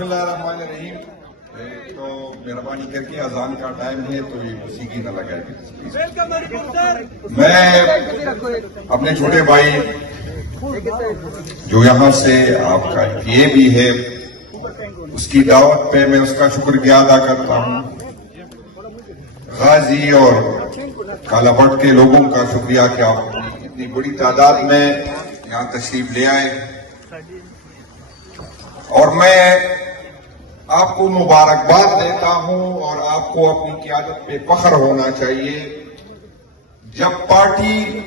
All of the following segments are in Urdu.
بسم اللہ الرحمن الرحیم. تو مہربانی کر کے اذان کا ٹائم ہے تو یہ موسیقی نہ لگائے پلیز. میں اپنے چھوٹے بھائی جو یہاں سے آپ کا یہ بھی ہے اس کی دعوت پہ میں اس کا شکریہ ادا کرتا ہوں. غازی اور کالا بٹ کے لوگوں کا شکریہ کہ آپ اتنی بڑی تعداد میں یہاں تشریف لے آئے. اور میں آپ کو مبارکباد دیتا ہوں اور آپ کو اپنی قیادت پہ فخر ہونا چاہیے. جب پارٹی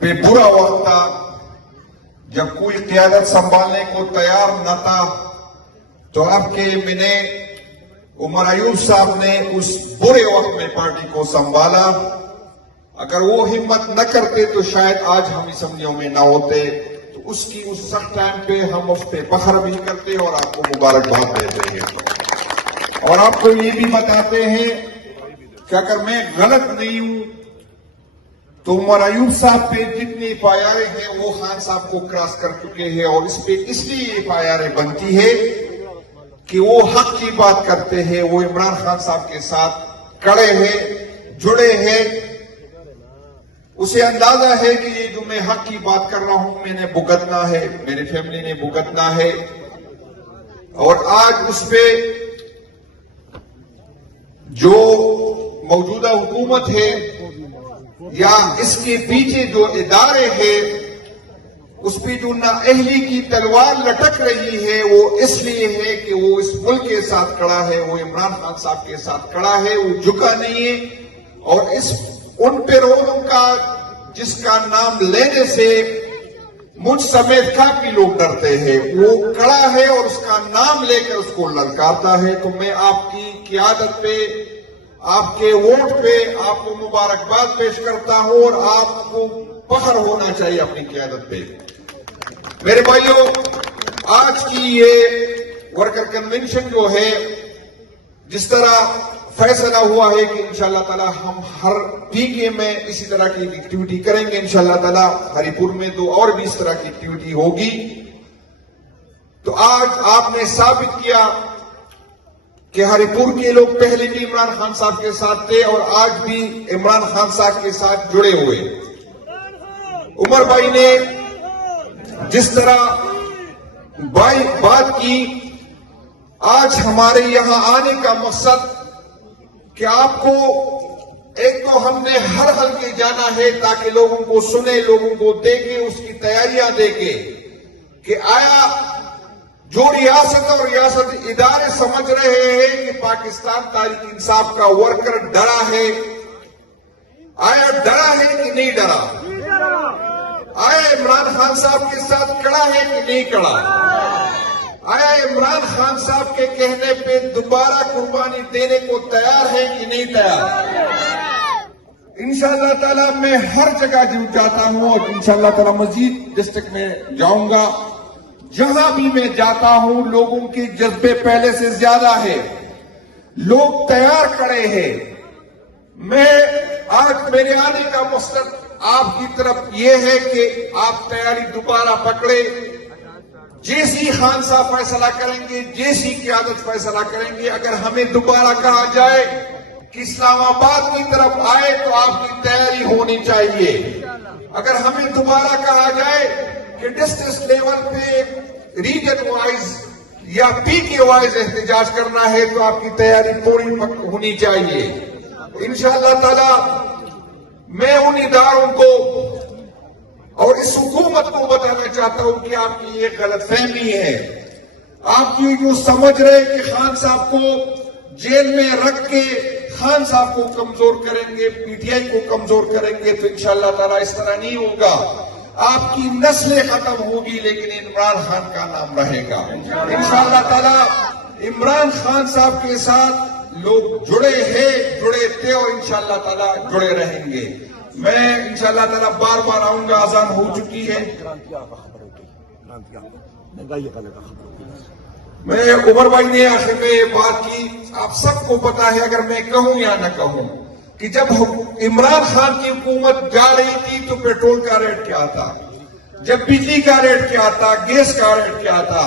پہ برا وقت تھا، جب کوئی قیادت سنبھالنے کو تیار نہ تھا، تو آپ کے ایم عمر ایوب صاحب نے اس برے وقت میں پارٹی کو سنبھالا. اگر وہ ہمت نہ کرتے تو شاید آج ہم اسمبلیوں میں نہ ہوتے. تو اس کی اس سخت ٹائم پہ ہم اس پہ فخر بھی کرتے اور آپ کو مبارکباد دیتے ہیں اور آپ کو یہ بھی بتاتے ہیں کہ اگر میں غلط نہیں ہوں تو عمر ایوب صاحب پہ جتنی ایف آئی آر ہیں وہ خان صاحب کو کراس کر چکے ہیں. اور اس پہ اس لیے ایف آئی آر بنتی ہے کہ وہ حق کی بات کرتے ہیں، وہ عمران خان صاحب کے ساتھ کڑے ہیں، جڑے ہیں. اسے اندازہ ہے کہ یہ جو میں حق کی بات کر رہا ہوں میں نے بھگتنا ہے، میری فیملی نے بھگتنا ہے. اور آج اس پہ جو موجودہ حکومت ہے یا اس کے پیچھے جو ادارے ہیں اس پہ جو نااہلی کی تلوار لٹک رہی ہے وہ اس لیے ہے کہ وہ اس ملک کے ساتھ کھڑا ہے، وہ عمران خان صاحب کے ساتھ کھڑا ہے، وہ جھکا نہیں ہے. اور ان پیرونوں کا جس کا نام لینے سے مجھ سمیت کافی لوگ ڈرتے ہیں، وہ کھڑا ہے اور اس کا نام لے کر اس کو للکارتا ہے. تو میں آپ کی قیادت پہ، آپ کے ووٹ پہ آپ کو مبارکباد پیش کرتا ہوں اور آپ کو فخر ہونا چاہیے اپنی قیادت پہ. میرے بھائیوں، آج کی یہ ورکر کنونشن جو ہے، جس طرح فیصلہ ہوا ہے کہ انشاءاللہ تعالی ہم ہر پی کے میں اسی طرح کی ایکٹیویٹی کریں گے. انشاءاللہ تعالی ہری پور میں تو اور بھی اس طرح کی ایکٹیویٹی ہوگی. تو آج آپ نے ثابت کیا کہ ہری پور کے لوگ پہلے بھی عمران خان صاحب کے ساتھ تھے اور آج بھی عمران خان صاحب کے ساتھ جڑے ہوئے. عمر بھائی نے جس طرح بات کی، آج ہمارے یہاں آنے کا مقصد کہ آپ کو ایک تو ہم نے ہر حلقے جانا ہے تاکہ لوگوں کو سنے، لوگوں کو دیکھے، اس کی تیاریاں دیکھے کہ آیا جو ریاست اور ریاست ادارے سمجھ رہے ہیں کہ پاکستان تحریک انصاف کا ورکر ڈرا ہے، آیا ڈرا ہے کہ نہیں ڈرا؟ آیا عمران خان صاحب کے ساتھ کھڑا ہے کہ نہیں کھڑا؟ آیا عمران خان صاحب کے کہنے پہ دوبارہ قربانی دینے کو تیار ہے کہ نہیں تیار؟ انشاءاللہ تعالیٰ میں ہر جگہ جاتا ہوں اور انشاءاللہ تعالیٰ مزید ڈسٹرکٹ میں جاؤں گا. جہاں بھی میں جاتا ہوں لوگوں کے جذبے پہلے سے زیادہ ہے، لوگ تیار کھڑے ہیں. میں آج میرے آنے کا مقصد آپ کی طرف یہ ہے کہ آپ تیاری دوبارہ پکڑے. جیسی خان صاحب فیصلہ کریں گے، جیسی قیادت فیصلہ کریں گے، اگر ہمیں دوبارہ کہا جائے کہ اسلام آباد کی طرف آئے تو آپ کی تیاری ہونی چاہیے. اگر ہمیں دوبارہ کہا جائے کہ ڈسٹرکٹ لیول پہ ریجن وائز یا پی کے وائز احتجاج کرنا ہے تو آپ کی تیاری پوری ہونی چاہیے. انشاءاللہ تعالی میں ان اداروں کو اور اس حکومت کو بتانا چاہتا ہوں کہ آپ کی یہ غلط فہمی ہے. آپ کی جو سمجھ رہے کہ خان صاحب کو جیل میں رکھ کے خان صاحب کو کمزور کریں گے، پی ٹی آئی کو کمزور کریں گے، تو انشاءاللہ تعالیٰ اس طرح نہیں ہوگا. آپ کی نسلیں ختم ہوگی لیکن عمران خان کا نام رہے گا. انشاءاللہ تعالیٰ عمران خان صاحب کے ساتھ لوگ جڑے ہیں، جڑے تھے اور انشاءاللہ تعالیٰ جڑے رہیں گے. میں انشاءاللہ تعالیٰ بار بار آؤں گا، اذان ہو چکی ہے. میں عمر بھائی نے آخر میں یہ بات کی، آپ سب کو پتا ہے اگر میں کہوں یا نہ کہوں کہ جب عمران خان کی حکومت جا رہی تھی تو پیٹرول کا ریٹ کیا تھا، جب بجلی کا ریٹ کیا تھا، گیس کا ریٹ کیا تھا.